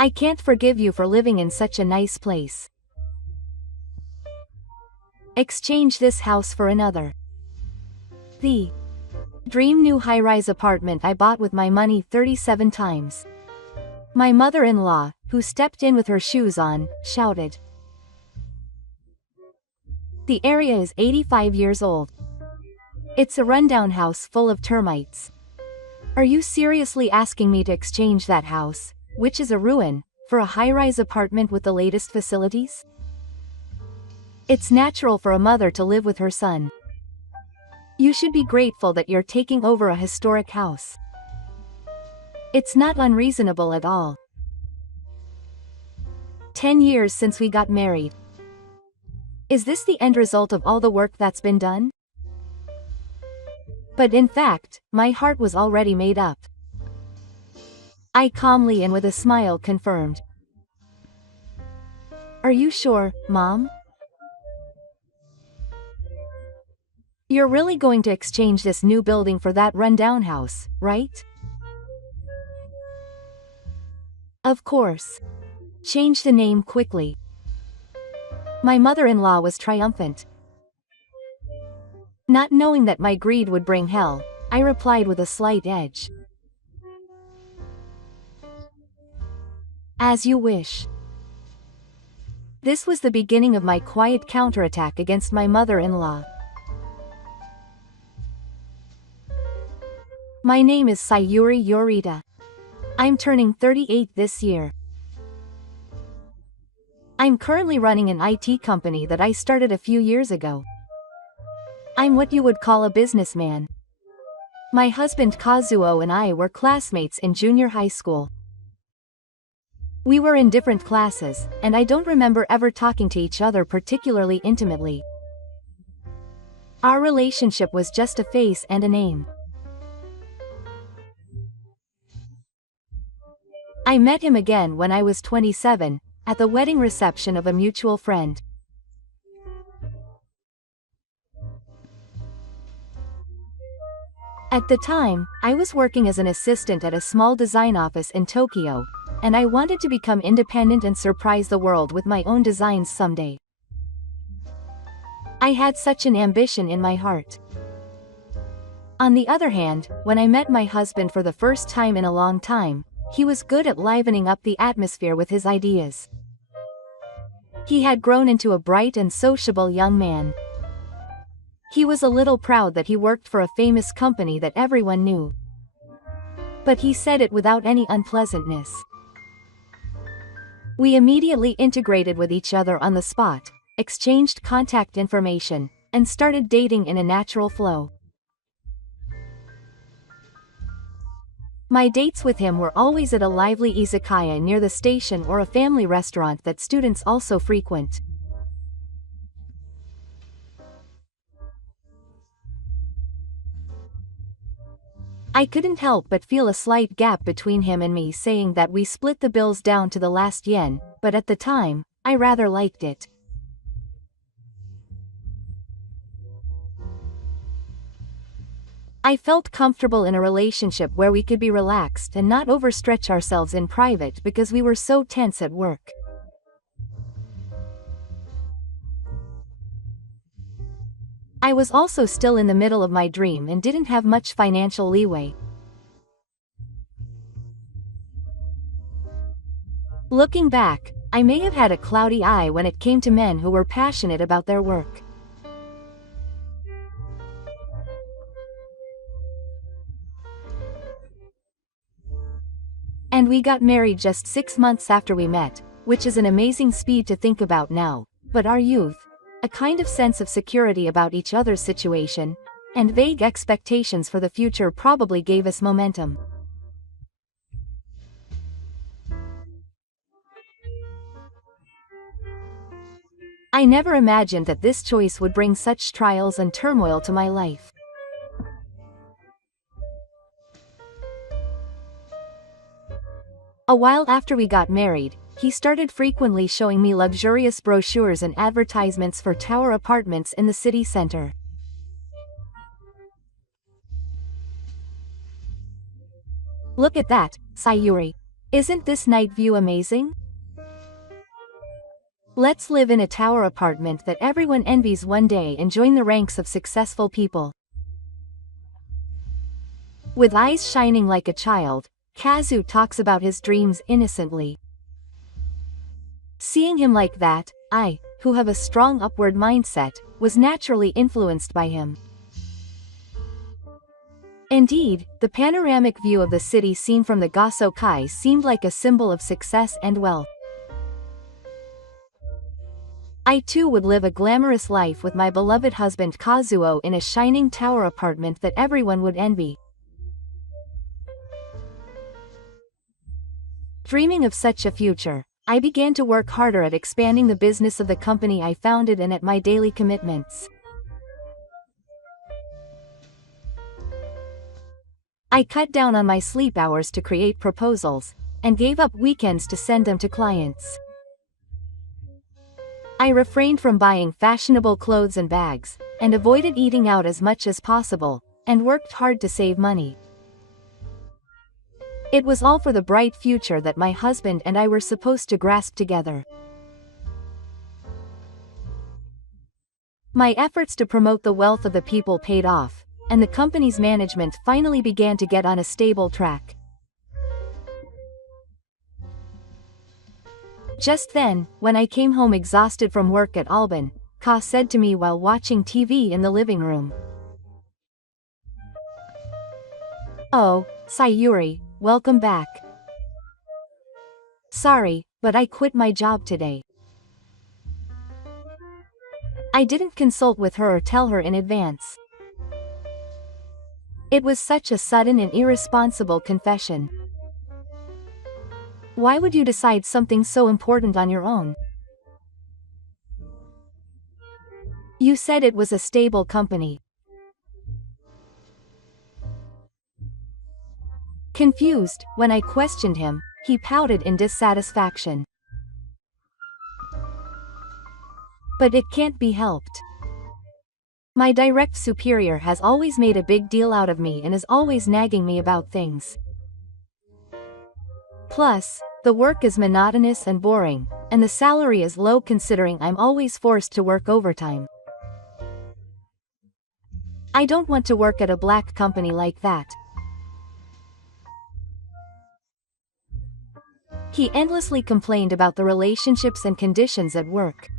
I can't forgive you for living in such a nice place. Exchange this house for another. The dream new high-rise apartment I bought with my money 37 times. My mother-in-law, who stepped in with her shoes on, shouted. The area is 85 years old. It's a rundown house full of termites. Are you seriously asking me to exchange that house, which is a ruin, for a high-rise apartment with the latest facilities? It's natural for a mother to live with her son. You should be grateful that you're taking over a historic house. It's not unreasonable at all. 10 years since we got married. Is this the end result of all the work that's been done? But in fact, my heart was already made up. I calmly and with a smile confirmed. Are you sure, Mom? You're really going to exchange this new building for that rundown house, right? Of course. Change the name quickly. My mother-in-law was triumphant. Not knowing that my greed would bring hell, I replied with a slight edge. As you wish. This was the beginning of my quiet counterattack against my mother-in-law. My name is Sayuri Yorita. I'm turning 38 this year. I'm currently running an IT company that I started a few years ago. I'm what you would call a businessman. My husband Kazuo and I were classmates in junior high school. We were in different classes, and I don't remember ever talking to each other particularly intimately. Our relationship was just a face and a name. I met him again when I was 27, at the wedding reception of a mutual friend. At the time, I was working as an assistant at a small design office in Tokyo, and I wanted to become independent and surprise the world with my own designs someday. I had such an ambition in my heart. On the other hand, when I met my husband for the first time in a long time, he was good at livening up the atmosphere with his ideas. He had grown into a bright and sociable young man. He was a little proud that he worked for a famous company that everyone knew. But he said it without any unpleasantness. We immediately integrated with each other on the spot, exchanged contact information, and started dating in a natural flow. My dates with him were always at a lively izakaya near the station or a family restaurant that students also frequent. I couldn't help but feel a slight gap between him and me, saying that we split the bills down to the last yen, but at the time, I rather liked it. I felt comfortable in a relationship where we could be relaxed and not overstretch ourselves in private because we were so tense at work. I was also still in the middle of my dream and didn't have much financial leeway. Looking back, I may have had a cloudy eye when it came to men who were passionate about their work. And we got married just 6 months after we met, which is an amazing speed to think about now, but our youth, a kind of sense of security about each other's situation, and vague expectations for the future probably gave us momentum. I never imagined that this choice would bring such trials and turmoil to my life. A while after we got married, he started frequently showing me luxurious brochures and advertisements for tower apartments in the city center. Look at that, Sayuri. Isn't this night view amazing? Let's live in a tower apartment that everyone envies one day and join the ranks of successful people. With eyes shining like a child, Kazu talks about his dreams innocently. Seeing him like that, I, who have a strong upward mindset, was naturally influenced by him. Indeed, the panoramic view of the city seen from the Gasokai seemed like a symbol of success and wealth. I too would live a glamorous life with my beloved husband Kazuo in a shining tower apartment that everyone would envy. Dreaming of such a future, I began to work harder at expanding the business of the company I founded and at my daily commitments. I cut down on my sleep hours to create proposals, and gave up weekends to send them to clients. I refrained from buying fashionable clothes and bags, and avoided eating out as much as possible, and worked hard to save money. It was all for the bright future that my husband and I were supposed to grasp together. My efforts to promote the wealth of the people paid off, and the company's management finally began to get on a stable track. Just then, when I came home exhausted from work at Alban, Ka said to me while watching TV in the living room, "Oh, Sayuri, welcome back. Sorry, but I quit my job today." I didn't consult with her or tell her in advance. It was such a sudden and irresponsible confession. Why would you decide something so important on your own? You said it was a stable company. Confused, when I questioned him, he pouted in dissatisfaction. But it can't be helped. My direct superior has always made a big deal out of me and is always nagging me about things. Plus, the work is monotonous and boring, and the salary is low considering I'm always forced to work overtime. I don't want to work at a black company like that. He endlessly complained about the relationships and conditions at work.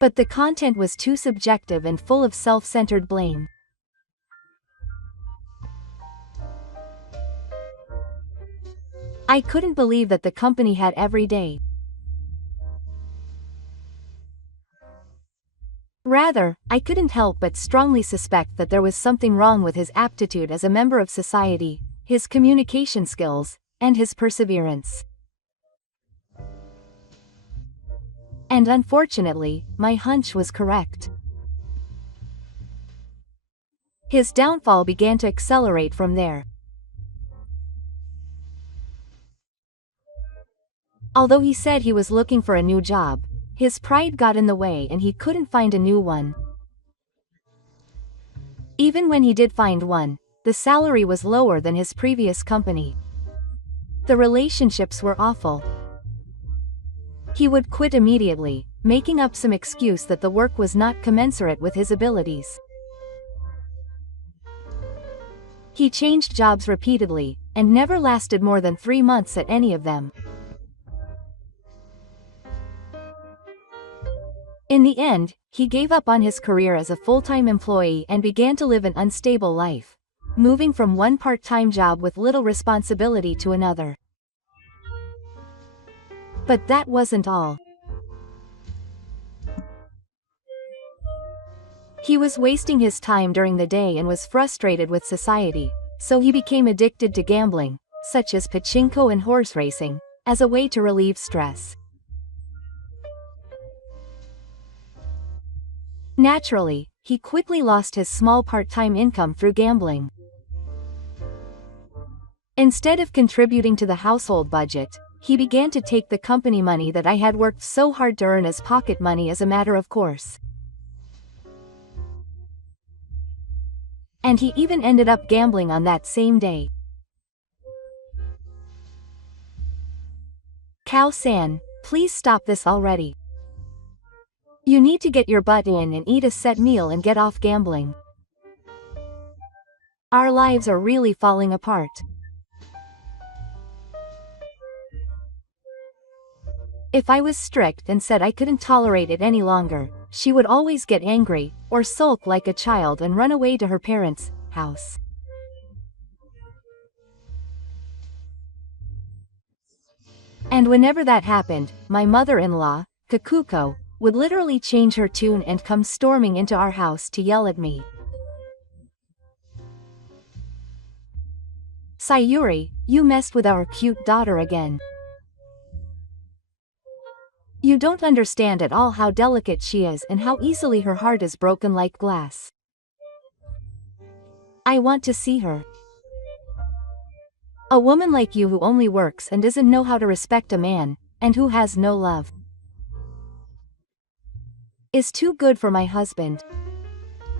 But the content was too subjective and full of self-centered blame. I couldn't believe that the company had every day. Rather, I couldn't help but strongly suspect that there was something wrong with his aptitude as a member of society, his communication skills, and his perseverance. And unfortunately, my hunch was correct. His downfall began to accelerate from there. Although he said he was looking for a new job, his pride got in the way and he couldn't find a new one. Even when he did find one, the salary was lower than his previous company. The relationships were awful. He would quit immediately, making up some excuse that the work was not commensurate with his abilities. He changed jobs repeatedly, and never lasted more than 3 months at any of them. In the end, he gave up on his career as a full-time employee and began to live an unstable life, moving from one part-time job with little responsibility to another. But that wasn't all. He was wasting his time during the day and was frustrated with society, so he became addicted to gambling, such as pachinko and horse racing, as a way to relieve stress. Naturally, he quickly lost his small part-time income through gambling. Instead of contributing to the household budget, he began to take the company money that I had worked so hard to earn as pocket money as a matter of course. And he even ended up gambling on that same day. Cow-san, please stop this already. You need to get your butt in and eat a set meal and get off gambling. Our lives are really falling apart. If I was strict and said I couldn't tolerate it any longer, she would always get angry, or sulk like a child and run away to her parents' house. And whenever that happened, my mother-in-law, Kakuko, would literally change her tune and come storming into our house to yell at me. Sayuri, you messed with our cute daughter again. You don't understand at all how delicate she is and how easily her heart is broken like glass. I want to see her. A woman like you who only works and doesn't know how to respect a man, and who has no love, is too good for my husband.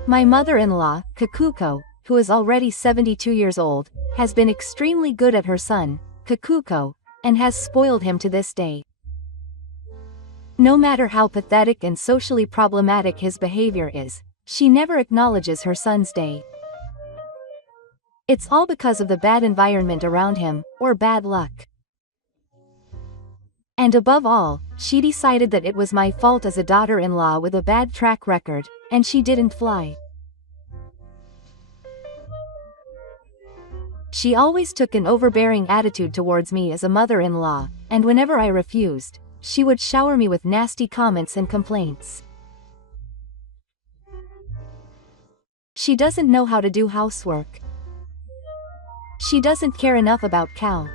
My mother-in-law, Kakuko, who is already 72 years old, has been extremely good at her son, Kakuko, and has spoiled him to this day. No matter how pathetic and socially problematic his behavior is, she never acknowledges her son's day. It's all because of the bad environment around him, or bad luck. And above all, she decided that it was my fault as a daughter-in-law with a bad track record, and she didn't fly. She always took an overbearing attitude towards me as a mother-in-law, and whenever I refused, she would shower me with nasty comments and complaints. She doesn't know how to do housework. She doesn't care enough about Cow.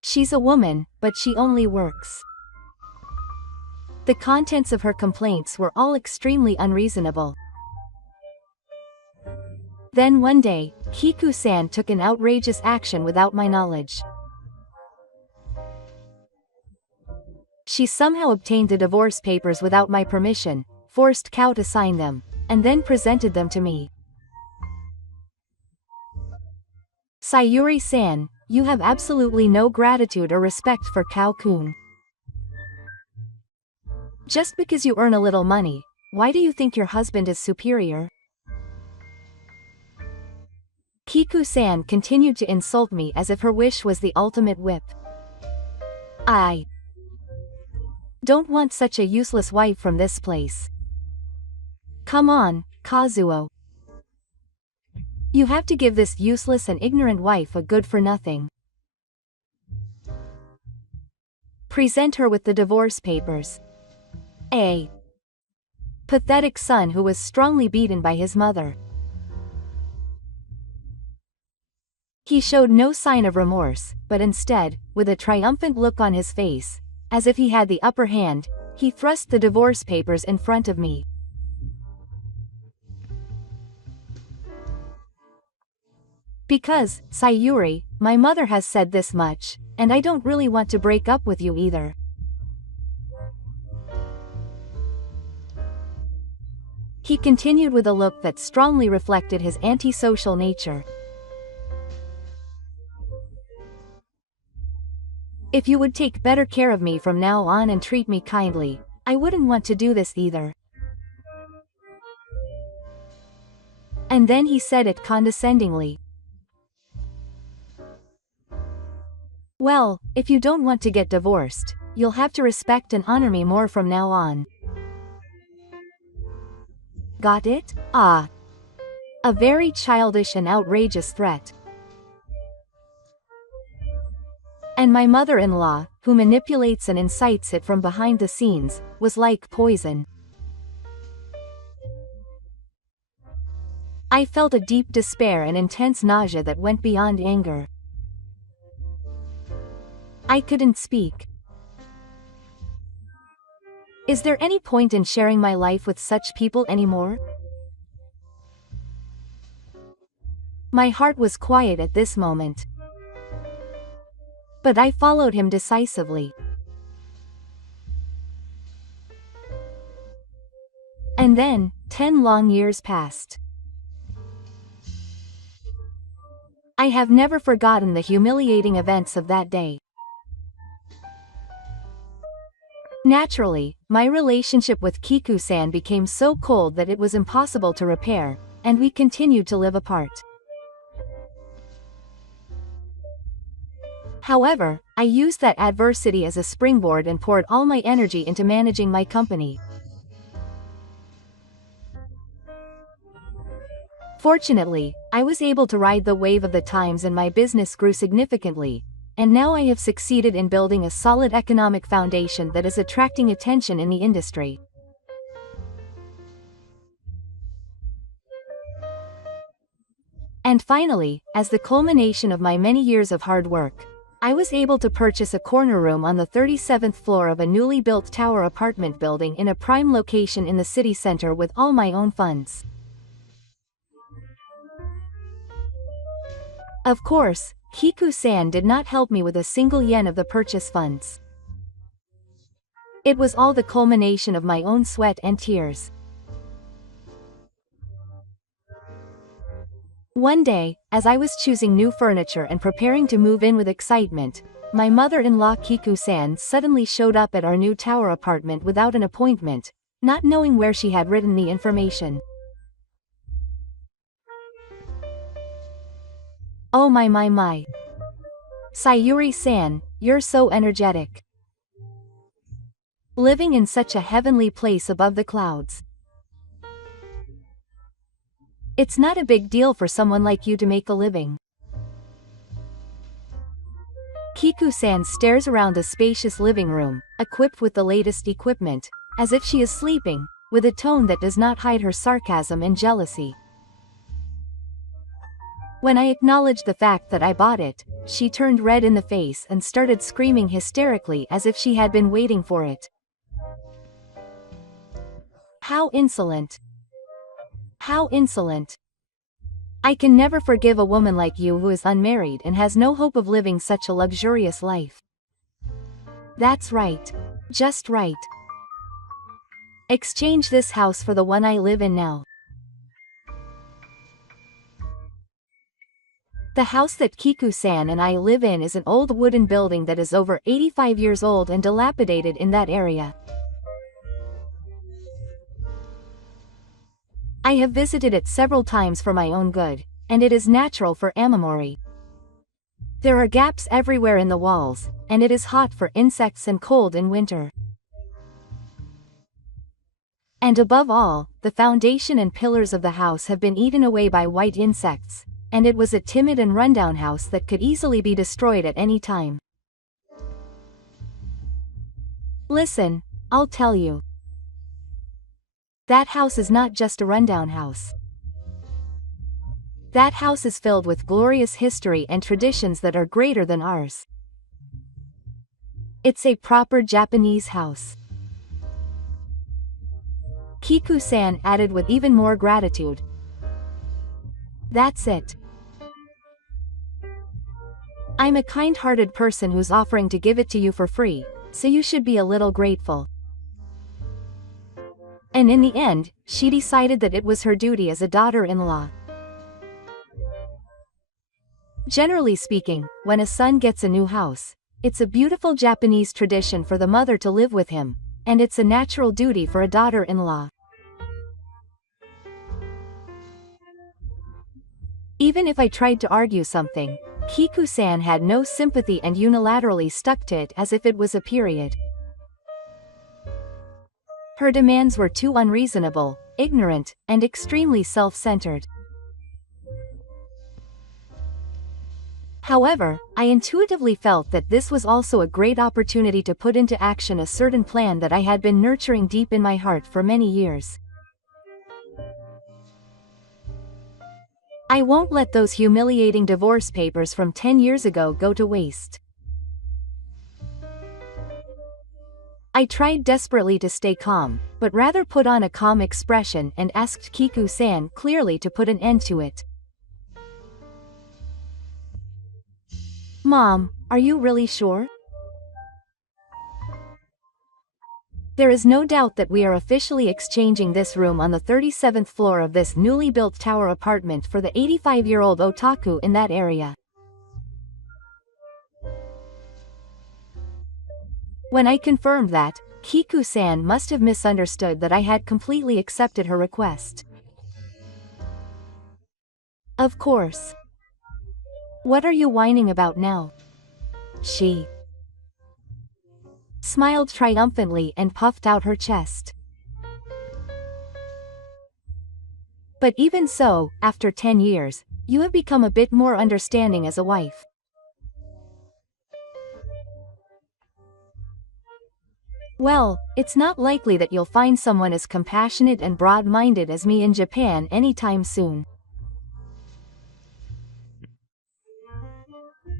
She's a woman, but she only works. The contents of her complaints were all extremely unreasonable. Then one day, Kiku-san took an outrageous action without my knowledge. She somehow obtained the divorce papers without my permission, forced Cow to sign them, and then presented them to me. Sayuri-san, you have absolutely no gratitude or respect for Cow-kun. Just because you earn a little money, why do you think your husband is superior? Kiku-san continued to insult me as if her wish was the ultimate whip. I don't want such a useless wife from this place. Come on, Kazuo. You have to give this useless and ignorant wife a good-for-nothing. Present her with the divorce papers. A pathetic son who was strongly beaten by his mother. He showed no sign of remorse, but instead, with a triumphant look on his face, as if he had the upper hand, he thrust the divorce papers in front of me. Because, Sayuri, my mother has said this much, and I don't really want to break up with you either. He continued with a look that strongly reflected his antisocial nature. If you would take better care of me from now on and treat me kindly, I wouldn't want to do this either. And then he said it condescendingly. Well, if you don't want to get divorced, you'll have to respect and honor me more from now on. Got it? Ah. A very childish and outrageous threat. And my mother-in-law, who manipulates and incites it from behind the scenes, was like poison. I felt a deep despair and intense nausea that went beyond anger. I couldn't speak. Is there any point in sharing my life with such people anymore? My heart was quiet at this moment. But I followed him decisively. And then, 10 long years passed. I have never forgotten the humiliating events of that day. Naturally, my relationship with Kiku-san became so cold that it was impossible to repair, and we continued to live apart. However, I used that adversity as a springboard and poured all my energy into managing my company. Fortunately, I was able to ride the wave of the times and my business grew significantly, and now I have succeeded in building a solid economic foundation that is attracting attention in the industry. And finally, as the culmination of my many years of hard work, I was able to purchase a corner room on the 37th floor of a newly built tower apartment building in a prime location in the city center with all my own funds. Of course, Kiku-san did not help me with a single yen of the purchase funds. It was all the culmination of my own sweat and tears. One day, as I was choosing new furniture and preparing to move in with excitement, my mother-in-law Kiku-san suddenly showed up at our new tower apartment without an appointment, not knowing where she had written the information. Oh my. Sayuri-san, you're so energetic. Living in such a heavenly place above the clouds. It's not a big deal for someone like you to make a living. Kiku-san stares around the spacious living room, equipped with the latest equipment, as if she is sleeping, with a tone that does not hide her sarcasm and jealousy. When I acknowledged the fact that I bought it, she turned red in the face and started screaming hysterically as if she had been waiting for it. How insolent! How insolent! I can never forgive a woman like you who is unmarried and has no hope of living such a luxurious life. That's right. Just right. Exchange this house for the one I live in now. The house that Kiku-san and I live in is an old wooden building that is over 85 years old and dilapidated in that area. I have visited it several times for my own good, and it is natural for amamori. There are gaps everywhere in the walls, and it is hot for insects and cold in winter. And above all, the foundation and pillars of the house have been eaten away by white insects, and it was a timid and rundown house that could easily be destroyed at any time. Listen, I'll tell you. That house is not just a rundown house. That house is filled with glorious history and traditions that are greater than ours. It's a proper Japanese house. Kiku-san added with even more gratitude. That's it. I'm a kind-hearted person who's offering to give it to you for free, so you should be a little grateful. And in the end, she decided that it was her duty as a daughter-in-law. Generally speaking, when a son gets a new house, it's a beautiful Japanese tradition for the mother to live with him, and it's a natural duty for a daughter-in-law. Even if I tried to argue something, Kiku-san had no sympathy and unilaterally stuck to it as if it was a period. Her demands were too unreasonable, ignorant, and extremely self-centered. However, I intuitively felt that this was also a great opportunity to put into action a certain plan that I had been nurturing deep in my heart for many years. I won't let those humiliating divorce papers from 10 years ago go to waste. I tried desperately to stay calm, but rather put on a calm expression and asked Kiku-san clearly to put an end to it. Mom, are you really sure? There is no doubt that we are officially exchanging this room on the 37th floor of this newly built tower apartment for the 85-year-old otaku in that area. When I confirmed that, Kiku-san must have misunderstood that I had completely accepted her request. Of course. What are you whining about now? She smiled triumphantly and puffed out her chest. But even so, after 10 years, you have become a bit more understanding as a wife. Well, it's not likely that you'll find someone as compassionate and broad-minded as me in Japan anytime soon.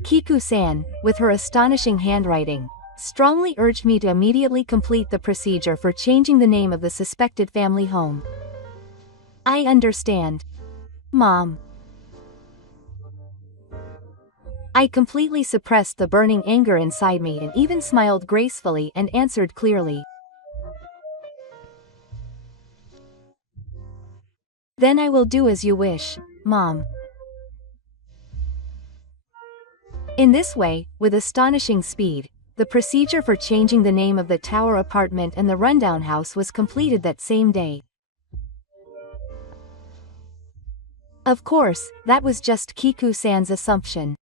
Kiku-san, with her astonishing handwriting, strongly urged me to immediately complete the procedure for changing the name of the suspected family home. I understand, Mom. I completely suppressed the burning anger inside me and even smiled gracefully and answered clearly. Then I will do as you wish, Mom. In this way, with astonishing speed, the procedure for changing the name of the tower apartment and the rundown house was completed that same day. Of course, that was just Kiku-san's assumption.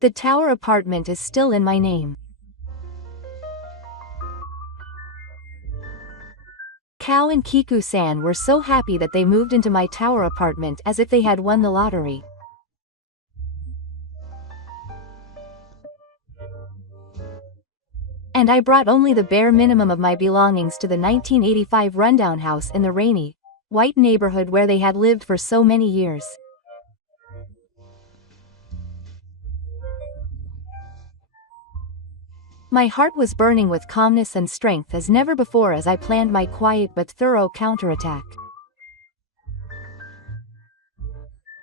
The tower apartment is still in my name. Kao and Kiku-san were so happy that they moved into my tower apartment as if they had won the lottery. And I brought only the bare minimum of my belongings to the 1985 rundown house in the rainy, white neighborhood where they had lived for so many years. My heart was burning with calmness and strength as never before as I planned my quiet but thorough counterattack.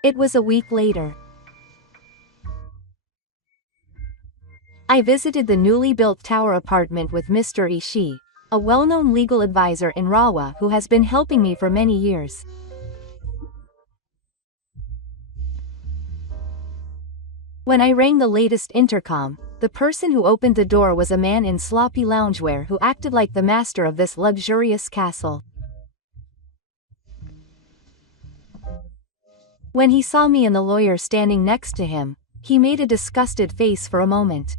It was a week later. I visited the newly built tower apartment with Mr. Ishii, a well-known legal advisor in Rawa who has been helping me for many years. When I rang the latest intercom, the person who opened the door was a man in sloppy loungewear who acted like the master of this luxurious castle. When he saw me and the lawyer standing next to him, he made a disgusted face for a moment.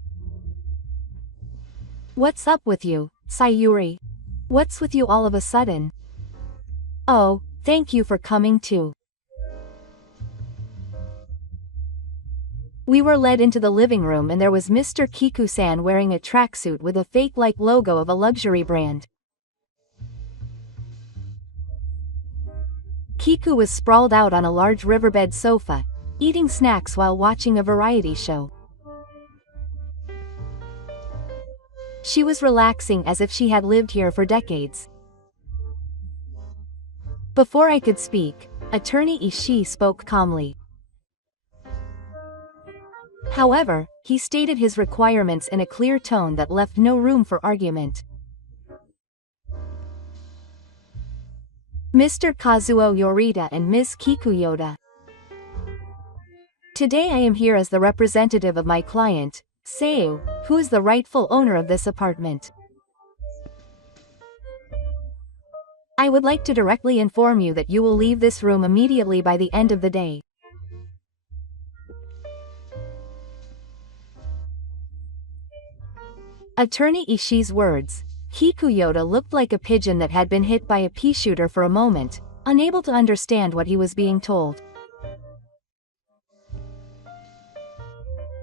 What's up with you, Sayuri? What's with you all of a sudden? Oh, thank you for coming too. We were led into the living room and there was Mr. Kiku-san wearing a tracksuit with a fake-like logo of a luxury brand. Kiku was sprawled out on a large riverbed sofa, eating snacks while watching a variety show. She was relaxing as if she had lived here for decades. Before I could speak, Attorney Ishii spoke calmly. However, he stated his requirements in a clear tone that left no room for argument. Mr. Kazuo Yorita and Ms. Kiku Yoda. Today I am here as the representative of my client, Seiyu, who is the rightful owner of this apartment. I would like to directly inform you that you will leave this room immediately by the end of the day. Attorney Ishii's words. Kiku Yoda looked like a pigeon that had been hit by a pea shooter for a moment, unable to understand what he was being told.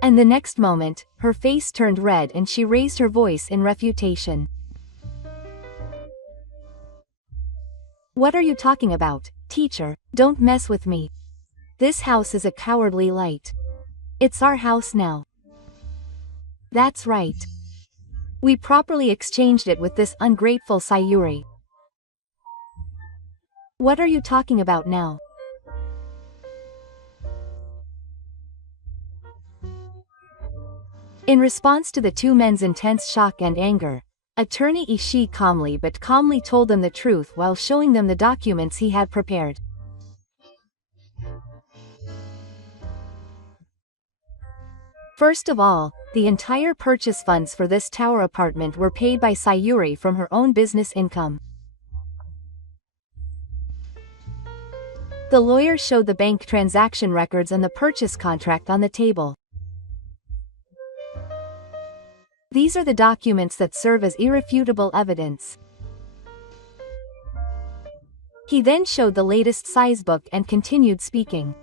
And the next moment, her face turned red and she raised her voice in refutation. What are you talking about, teacher? Don't mess with me. This house is a cowardly light. It's our house now. That's right. We properly exchanged it with this ungrateful Sayuri. What are you talking about now? In response to the two men's intense shock and anger, Attorney Ishii calmly told them the truth while showing them the documents he had prepared. First of all, the entire purchase funds for this tower apartment were paid by Sayuri from her own business income. The lawyer showed the bank transaction records and the purchase contract on the table. These are the documents that serve as irrefutable evidence. He then showed the latest size book and continued speaking.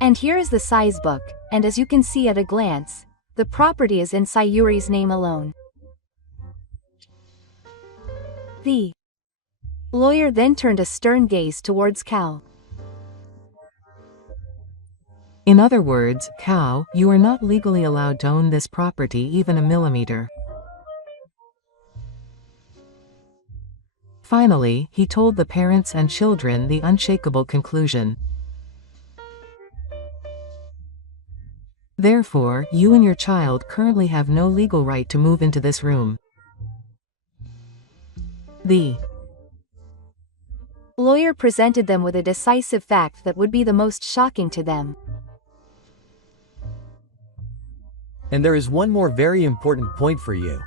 And here is the size book, and as you can see at a glance, the property is in Sayuri's name alone. The lawyer then turned a stern gaze towards Kao. In other words, Kao, you are not legally allowed to own this property even a millimeter. Finally, he told the parents and children the unshakable conclusion. Therefore, you and your child currently have no legal right to move into this room. The lawyer presented them with a decisive fact that would be the most shocking to them. And there is one more very important point for you.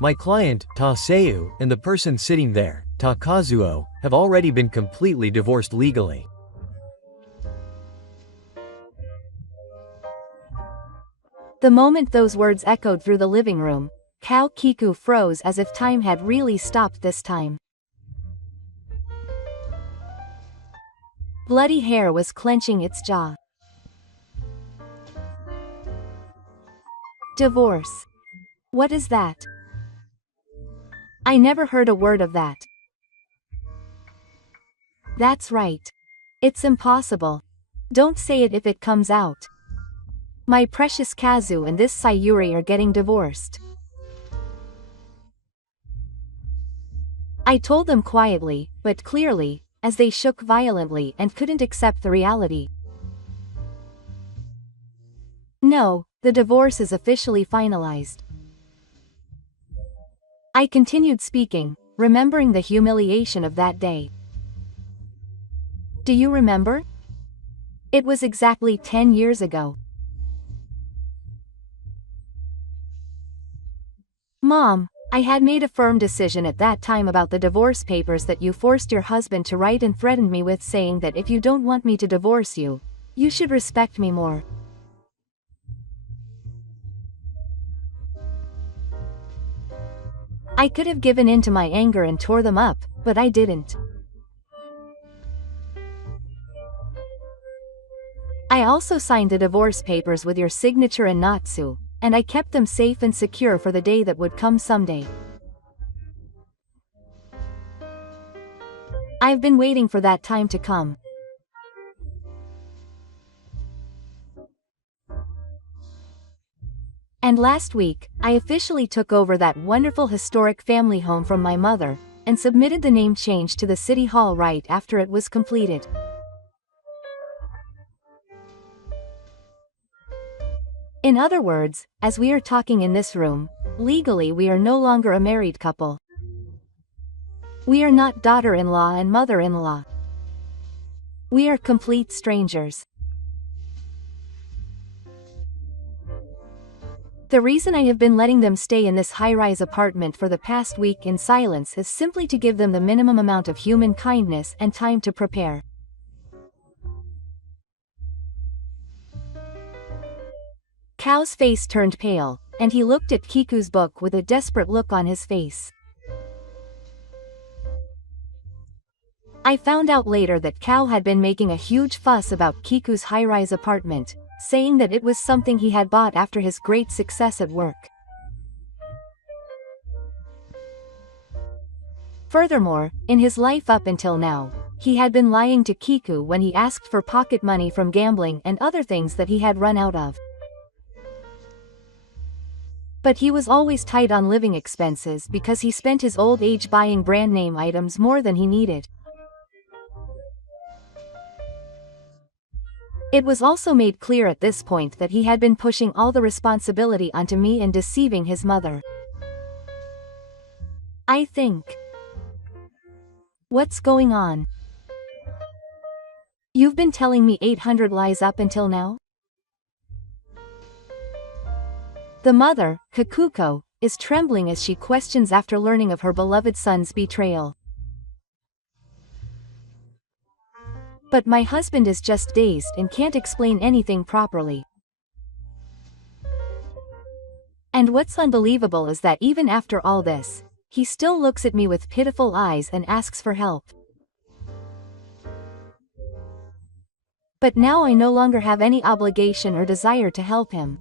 My client, Taseu, and the person sitting there, Takazuo, have already been completely divorced legally. The moment those words echoed through the living room, Kao Kiku froze as if time had really stopped this time. Bloody hair was clenching its jaw. Divorce. What is that? I never heard a word of that. That's right. It's impossible. Don't say it if it comes out. My precious Kazu and this Sayuri are getting divorced. I told them quietly, but clearly, as they shook violently and couldn't accept the reality. No, the divorce is officially finalized. I continued speaking, remembering the humiliation of that day. Do you remember? It was exactly 10 years ago. Mom, I had made a firm decision at that time about the divorce papers that you forced your husband to write and threatened me with, saying that if you don't want me to divorce you, you should respect me more. I could have given in to my anger and tore them up, but I didn't. I also signed the divorce papers with your signature and Natsu, and I kept them safe and secure for the day that would come someday. I've been waiting for that time to come. And last week, I officially took over that wonderful historic family home from my mother, and submitted the name change to the city hall right after it was completed. In other words, as we are talking in this room, legally we are no longer a married couple. We are not daughter-in-law and mother-in-law. We are complete strangers. The reason I have been letting them stay in this high-rise apartment for the past week in silence is simply to give them the minimum amount of human kindness and time to prepare. Kao's face turned pale, and he looked at Kiku's book with a desperate look on his face. I found out later that Kao had been making a huge fuss about Kiku's high-rise apartment, saying that it was something he had bought after his great success at work. Furthermore, in his life up until now, he had been lying to Kiku when he asked for pocket money from gambling and other things that he had run out of. But he was always tight on living expenses because he spent his old age buying brand name items more than he needed. It was also made clear at this point that he had been pushing all the responsibility onto me and deceiving his mother. I think. What's going on? You've been telling me 800 lies up until now? The mother, Kakuko, is trembling as she questions after learning of her beloved son's betrayal. But my husband is just dazed and can't explain anything properly. And what's unbelievable is that even after all this, he still looks at me with pitiful eyes and asks for help. But now I no longer have any obligation or desire to help him.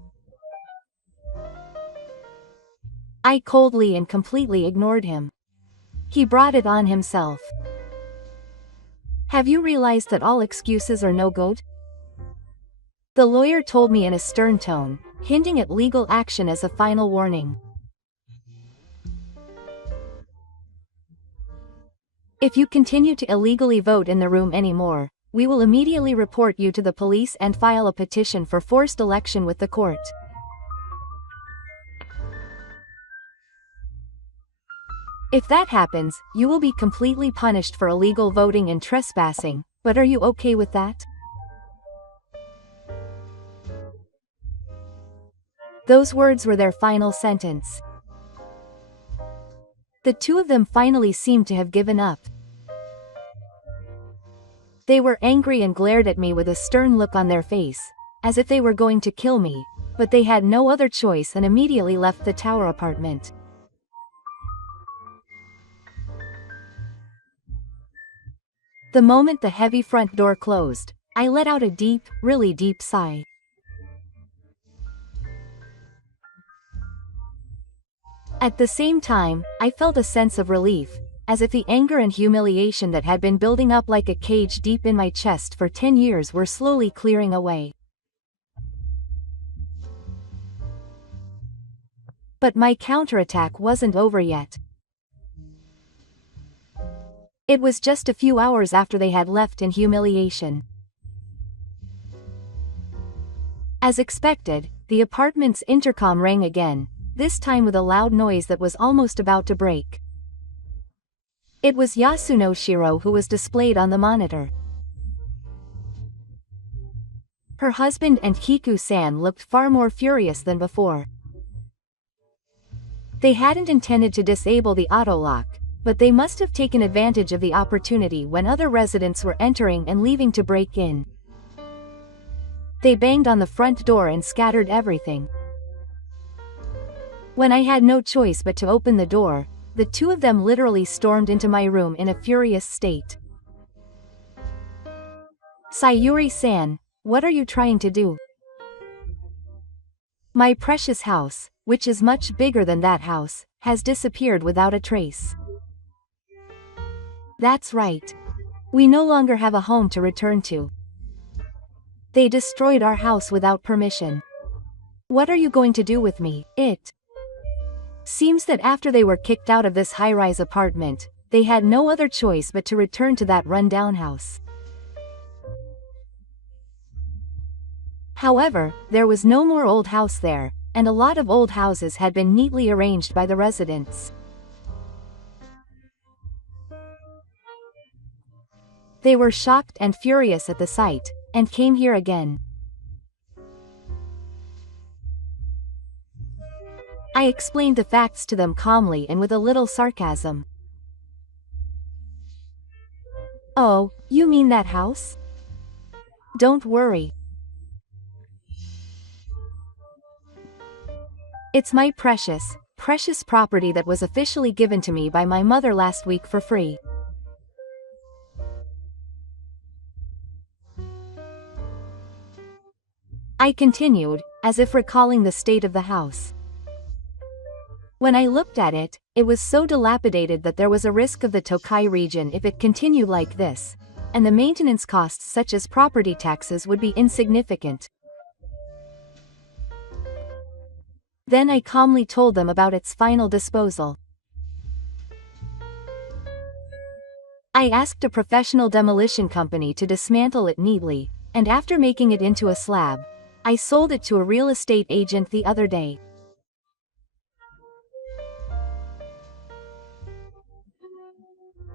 I coldly and completely ignored him. He brought it on himself. Have you realized that all excuses are no good? The lawyer told me in a stern tone, hinting at legal action as a final warning. If you continue to illegally vote in the room anymore, we will immediately report you to the police and file a petition for forced election with the court. If that happens, you will be completely punished for illegal voting and trespassing, but are you okay with that? Those words were their final sentence. The two of them finally seemed to have given up. They were angry and glared at me with a stern look on their face, as if they were going to kill me, but they had no other choice and immediately left the tower apartment. The moment the heavy front door closed, I let out a deep, really deep sigh. At the same time, I felt a sense of relief, as if the anger and humiliation that had been building up like a cage deep in my chest for 10 years were slowly clearing away. But my counterattack wasn't over yet. It was just a few hours after they had left in humiliation. As expected, the apartment's intercom rang again, this time with a loud noise that was almost about to break. It was Yasuno Shiro who was displayed on the monitor. Her husband and Kiku-san looked far more furious than before. They hadn't intended to disable the auto lock, but they must have taken advantage of the opportunity when other residents were entering and leaving to break in. They banged on the front door and scattered everything. When I had no choice but to open the door, the two of them literally stormed into my room in a furious state. Sayuri-san, what are you trying to do? My precious house, which is much bigger than that house, has disappeared without a trace. That's right. We no longer have a home to return to. They destroyed our house without permission. What are you going to do with me? It seems that after they were kicked out of this high-rise apartment, they had no other choice but to return to that run-down house. However, there was no more old house there, and a lot of old houses had been neatly arranged by the residents. They were shocked and furious at the sight, and came here again. I explained the facts to them calmly and with a little sarcasm. Oh, you mean that house? Don't worry. It's my precious, precious property that was officially given to me by my mother last week for free. I continued, as if recalling the state of the house. When I looked at it, it was so dilapidated that there was a risk of the Tokai region if it continued like this, and the maintenance costs such as property taxes would be insignificant. Then I calmly told them about its final disposal. I asked a professional demolition company to dismantle it neatly, and after making it into a slab, I sold it to a real estate agent the other day.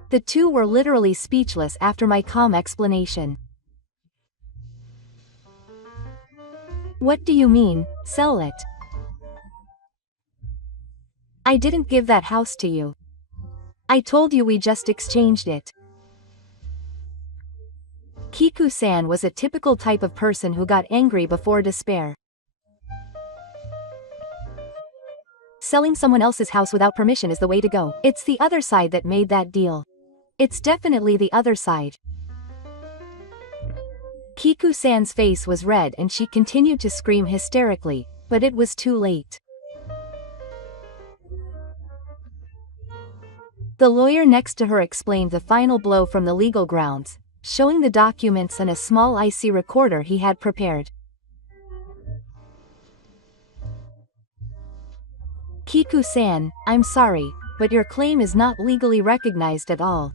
The two were literally speechless after my calm explanation. What do you mean, sell it? I didn't give that house to you. I told you we just exchanged it. Kiku-san was a typical type of person who got angry before despair. Selling someone else's house without permission is the way to go. It's the other side that made that deal. It's definitely the other side. Kiku-san's face was red and she continued to scream hysterically, but it was too late. The lawyer next to her explained the final blow from the legal grounds, showing the documents and a small IC recorder he had prepared. Kiku-san, I'm sorry, but your claim is not legally recognized at all.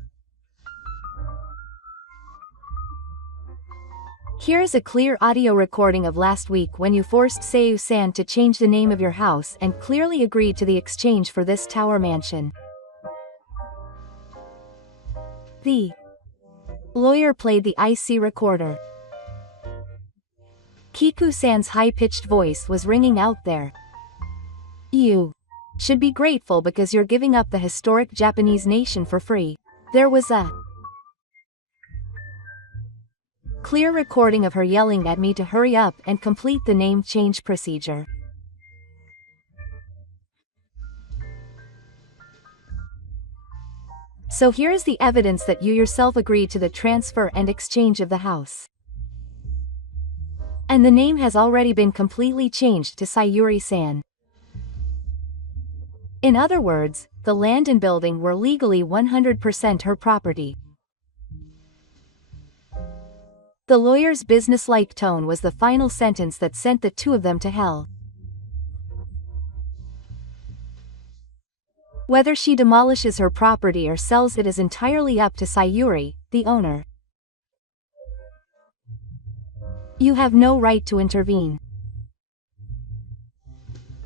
Here is a clear audio recording of last week when you forced Seiyu-san to change the name of your house and clearly agreed to the exchange for this tower mansion. The lawyer played the IC recorder. Kiku-san's high-pitched voice was ringing out there. You should be grateful because you're giving up the historic Japanese nation for free. There was a clear recording of her yelling at me to hurry up and complete the name change procedure. So here is the evidence that you yourself agreed to the transfer and exchange of the house. And the name has already been completely changed to Sayuri-san. In other words, the land and building were legally 100% her property. The lawyer's businesslike tone was the final sentence that sent the two of them to hell. Whether she demolishes her property or sells it is entirely up to Sayuri, the owner. You have no right to intervene.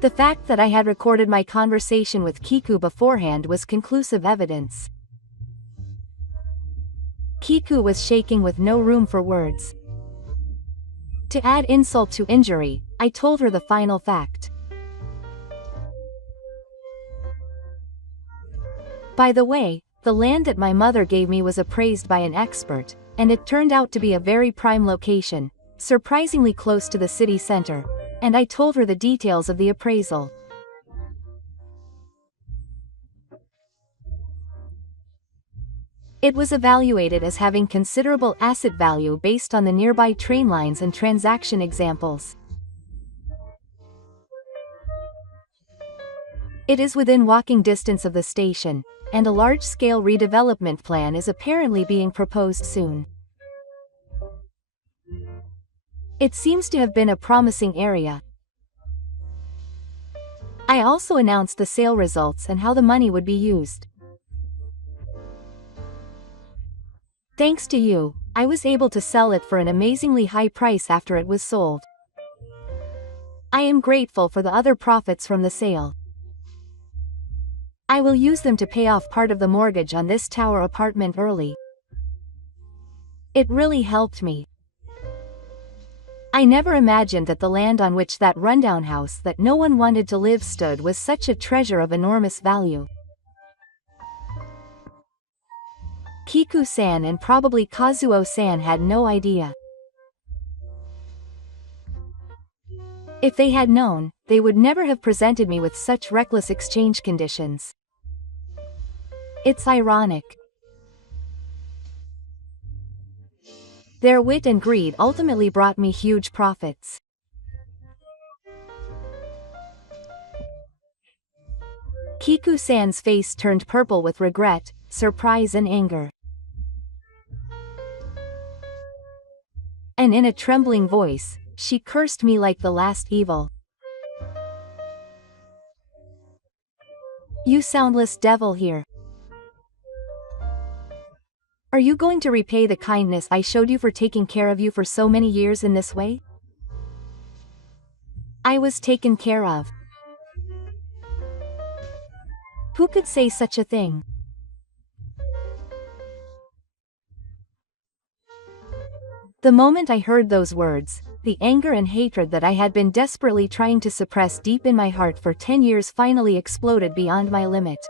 The fact that I had recorded my conversation with Kiku beforehand was conclusive evidence. Kiku was shaking with no room for words. To add insult to injury, I told her the final fact. By the way, the land that my mother gave me was appraised by an expert, and it turned out to be a very prime location, surprisingly close to the city center, and I told her the details of the appraisal. It was evaluated as having considerable asset value based on the nearby train lines and transaction examples. It is within walking distance of the station, and a large-scale redevelopment plan is apparently being proposed soon. It seems to have been a promising area. I also announced the sale results and how the money would be used. Thanks to you, I was able to sell it for an amazingly high price after it was sold. I am grateful for the other profits from the sale. I will use them to pay off part of the mortgage on this tower apartment early. It really helped me. I never imagined that the land on which that rundown house that no one wanted to live stood was such a treasure of enormous value. Kiku-san and probably Kazuo-san had no idea. If they had known, they would never have presented me with such reckless exchange conditions. It's ironic. Their wit and greed ultimately brought me huge profits. Kiku-san's face turned purple with regret, surprise and anger. And in a trembling voice, she cursed me like the last evil. You soundless devil here. Are you going to repay the kindness I showed you for taking care of you for so many years in this way? I was taken care of. Who could say such a thing? The moment I heard those words, the anger and hatred that I had been desperately trying to suppress deep in my heart for 10 years finally exploded beyond my limit.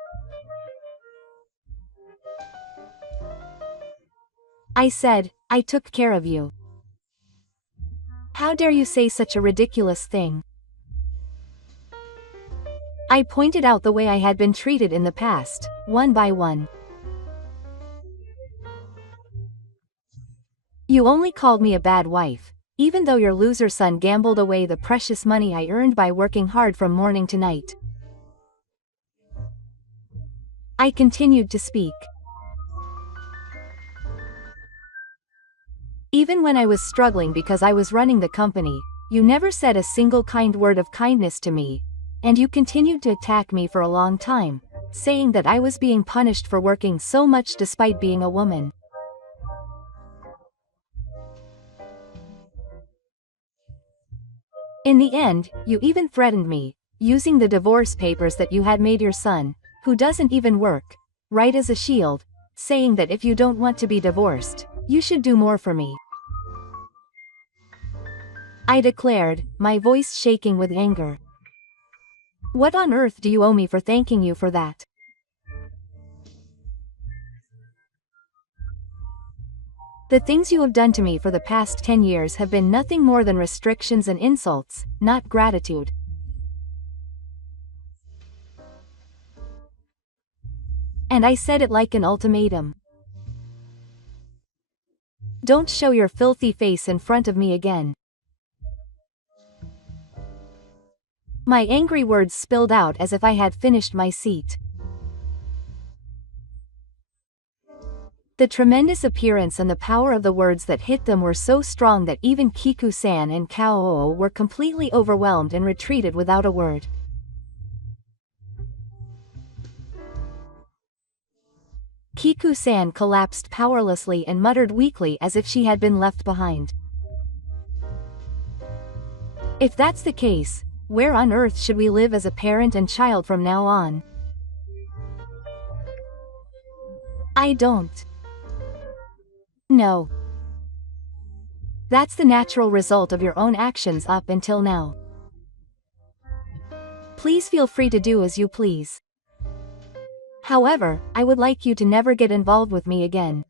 I said, I took care of you. How dare you say such a ridiculous thing? I pointed out the way I had been treated in the past, one by one. You only called me a bad wife, even though your loser son gambled away the precious money I earned by working hard from morning to night. I continued to speak. Even when I was struggling because I was running the company, you never said a single kind word of kindness to me, and you continued to attack me for a long time, saying that I was being punished for working so much despite being a woman. In the end, you even threatened me, using the divorce papers that you had made your son, who doesn't even work, right as a shield, saying that if you don't want to be divorced, you should do more for me. I declared, my voice shaking with anger. What on earth do you owe me for thanking you for that? The things you have done to me for the past 10 years have been nothing more than restrictions and insults, not gratitude. And I said it like an ultimatum. Don't show your filthy face in front of me again. My angry words spilled out as if I had finished my seat. The tremendous appearance and the power of the words that hit them were so strong that even Kiku-san and Kao were completely overwhelmed and retreated without a word. Kiku-san collapsed powerlessly and muttered weakly as if she had been left behind. If that's the case, where on earth should we live as a parent and child from now on? I don't. No. That's the natural result of your own actions up until now. Please feel free to do as you please. However, I would like you to never get involved with me again.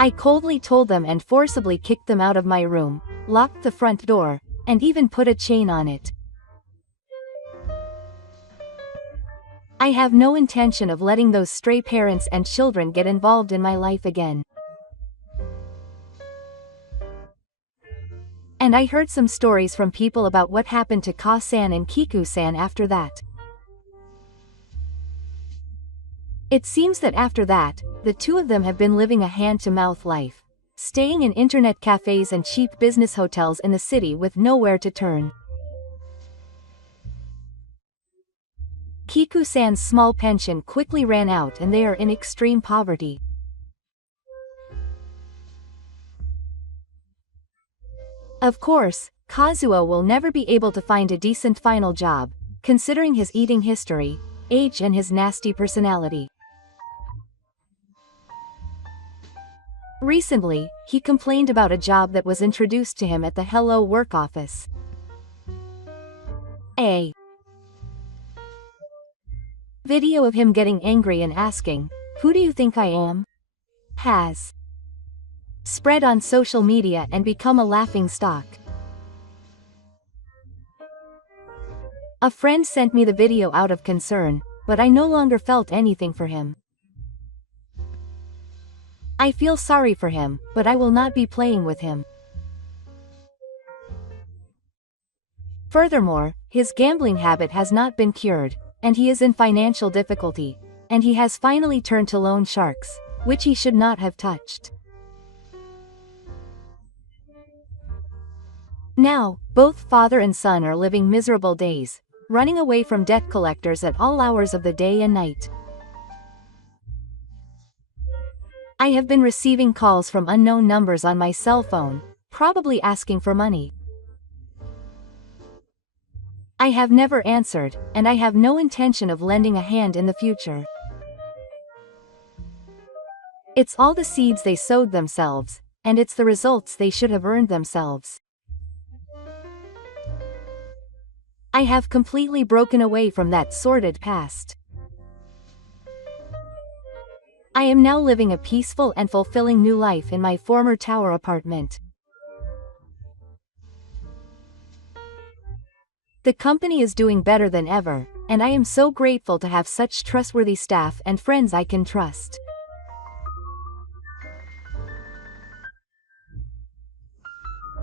I coldly told them and forcibly kicked them out of my room, locked the front door, and even put a chain on it. I have no intention of letting those stray parents and children get involved in my life again. And I heard some stories from people about what happened to Ka-san and Kiku-san after that. It seems that after that, the two of them have been living a hand-to-mouth life, staying in internet cafes and cheap business hotels in the city with nowhere to turn. Kiku-san's small pension quickly ran out and they are in extreme poverty. Of course, Kazuo will never be able to find a decent final job, considering his eating history, age and his nasty personality. Recently, he complained about a job that was introduced to him at the Hello Work office. A video of him getting angry and asking, "Who do you think I am?" has spread on social media and become a laughing stock. A friend sent me the video out of concern, but I no longer felt anything for him. I feel sorry for him, but I will not be playing with him. Furthermore, his gambling habit has not been cured, and he is in financial difficulty, and he has finally turned to loan sharks, which he should not have touched. Now, both father and son are living miserable days, running away from debt collectors at all hours of the day and night. I have been receiving calls from unknown numbers on my cell phone, probably asking for money. I have never answered, and I have no intention of lending a hand in the future. It's all the seeds they sowed themselves, and it's the results they should have earned themselves. I have completely broken away from that sordid past. I am now living a peaceful and fulfilling new life in my former tower apartment. The company is doing better than ever, and I am so grateful to have such trustworthy staff and friends I can trust.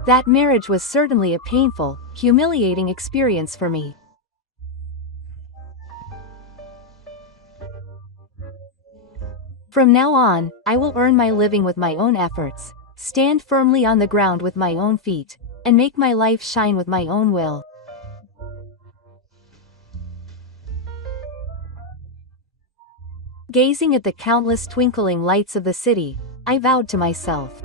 That marriage was certainly a painful, humiliating experience for me. From now on, I will earn my living with my own efforts, stand firmly on the ground with my own feet, and make my life shine with my own will. Gazing at the countless twinkling lights of the city, I vowed to myself,